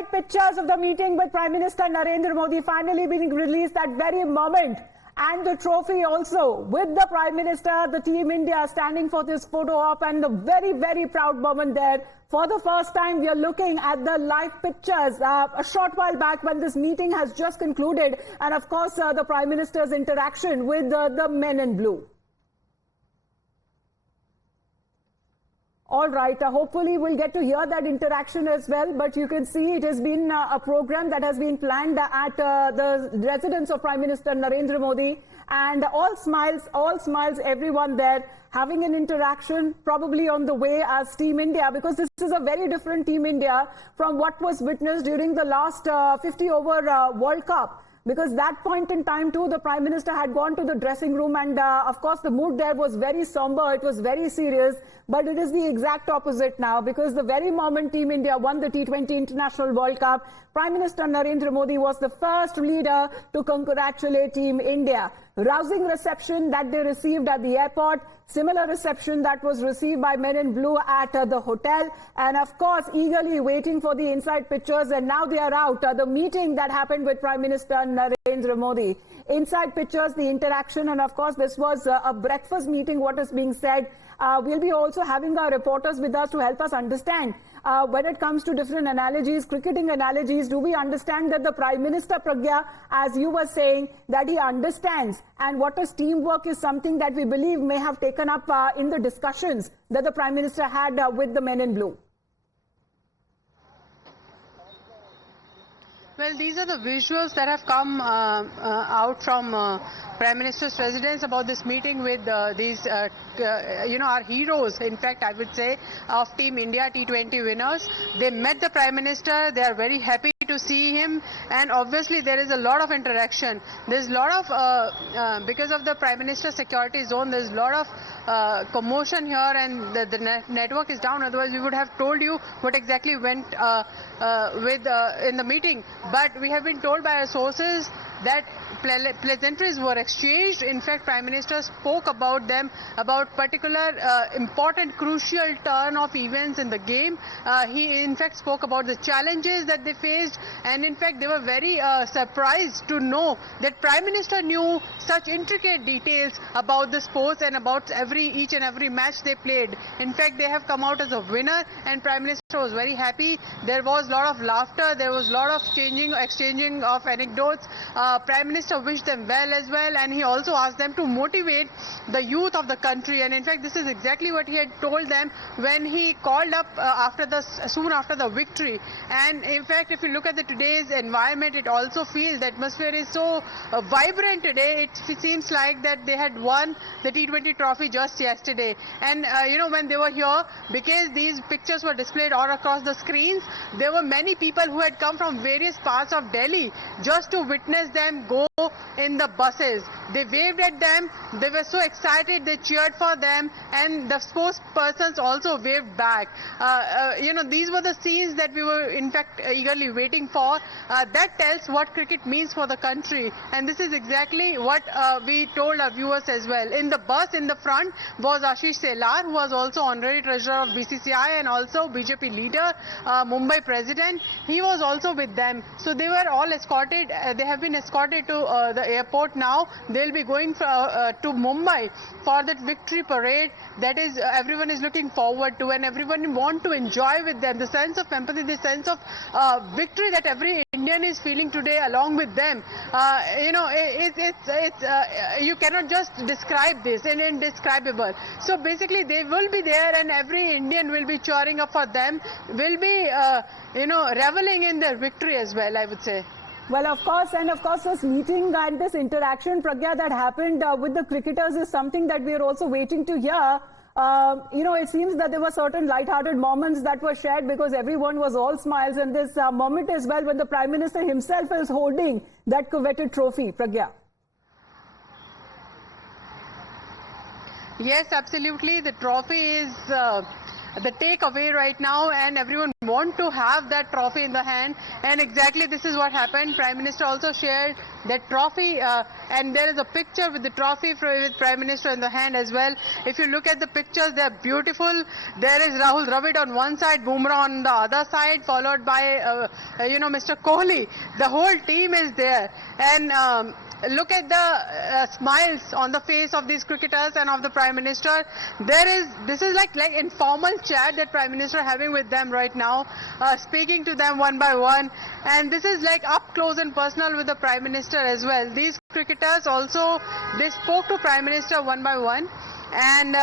inside pictures of the meeting with Prime Minister Narendra Modi finally being released that very moment. And the trophy also with the Prime Minister, the Team India standing for this photo op, and the very, very proud moment there. For the first time, we are looking at the live pictures a short while back when this meeting has just concluded. And of course, the Prime Minister's interaction with the men in blue. All right, hopefully we'll get to hear that interaction as well. But you can see it has been a program that has been planned at the residence of Prime Minister Narendra Modi. And all smiles, everyone there having an interaction probably on the way as Team India, because this is a very different Team India from what was witnessed during the last 50-over World Cup. Because that point in time too, the Prime Minister had gone to the dressing room and of course the mood there was very somber, it was very serious. But it is the exact opposite now, because the very moment Team India won the T20 International World Cup, Prime Minister Narendra Modi was the first leader to congratulate Team India. Rousing reception that they received at the airport, similar reception that was received by men in blue at the hotel, and of course eagerly waiting for the inside pictures, and now they are out. The meeting that happened with Prime Minister Narendra Modi. Inside pictures, the interaction, and of course this was a breakfast meeting, what is being said. We'll be also having our reporters with us to help us understand when it comes to different analogies, cricketing analogies. Do we understand that the Prime Minister, Pragya, as you were saying, that he understands, and what is teamwork is something that we believe may have taken up in the discussions that the Prime Minister had with the men in blue? Well, these are the visuals that have come out from Prime Minister's residence about this meeting with these, our heroes, in fact, I would say, of Team India T20 winners. They met the Prime Minister. They are very happy to see him, and obviously there is a lot of interaction. There's a lot of, because of the Prime Minister's security zone, there's a lot of commotion here, and the network is down. Otherwise, we would have told you what exactly went in the meeting. But we have been told by our sources that pleasantries were exchanged. In fact, Prime Minister spoke about them, about particular important, crucial turn of events in the game. He in fact spoke about the challenges that they faced, and in fact they were very surprised to know that Prime Minister knew such intricate details about the sports and about each and every match they played. In fact, they have come out as a winner, and Prime Minister was very happy. There was a lot of laughter, there was a lot of exchanging of anecdotes. Prime Minister wished them well as well, and he also asked them to motivate the youth of the country. And in fact, this is exactly what he had told them when he called up soon after the victory. And in fact, if you look at today's environment, it also feels the atmosphere is so vibrant today. It seems like that they had won the T20 trophy just yesterday. And when they were here, because these pictures were displayed all across the screens, there were many people who had come from various parts of Delhi just to witness them go in the buses. They waved at them, they were so excited, they cheered for them, and the sportspersons also waved back. These were the scenes that we were in fact eagerly waiting for. That tells what cricket means for the country, and this is exactly what we told our viewers as well. In the bus in the front was Ashish Selar, who was also honorary treasurer of BCCI and also BJP leader, Mumbai president. He was also with them. So they were all escorted. They have been escorted to the airport now. They'll be going to Mumbai for that victory parade that is everyone is looking forward to, and everyone want to enjoy with them. The sense of empathy, the sense of victory that every Indian is feeling today along with them. You cannot just describe this in indescribable. So basically they will be there, and every Indian will be cheering up for them, will be reveling in their victory as well, I would say. Well, of course, this meeting and this interaction, Pragya, that happened with the cricketers is something that we are also waiting to hear. It seems that there were certain light-hearted moments that were shared because everyone was all smiles, and this moment as well when the Prime Minister himself is holding that coveted trophy, Pragya. Yes, absolutely. The trophy is the takeaway right now, and everyone want to have that trophy in the hand, and exactly this is what happened. Prime Minister also shared that trophy, and there is a picture with the trophy with Prime Minister in the hand as well. If you look at the pictures, they are beautiful. There is Rahul Dravid on one side, Bumrah on the other side, followed by Mr. Kohli. The whole team is there, and look at the smiles on the face of these cricketers and of the Prime Minister. This is like informal chat that Prime Minister having with them right now, speaking to them one by one, and this is like up close and personal with the Prime Minister as well. These cricketers also, they spoke to Prime Minister one by one, and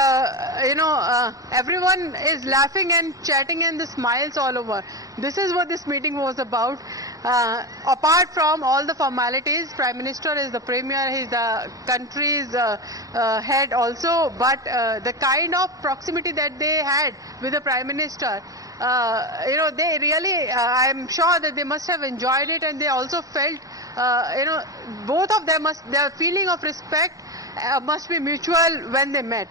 everyone is laughing and chatting and the smiles all over. This is what this meeting was about. Apart from all the formalities, Prime Minister is the premier, he's the country's head also, but the kind of proximity that they had with the Prime Minister, they really, I'm sure that they must have enjoyed it, and they also felt, both of them their feeling of respect must be mutual when they met.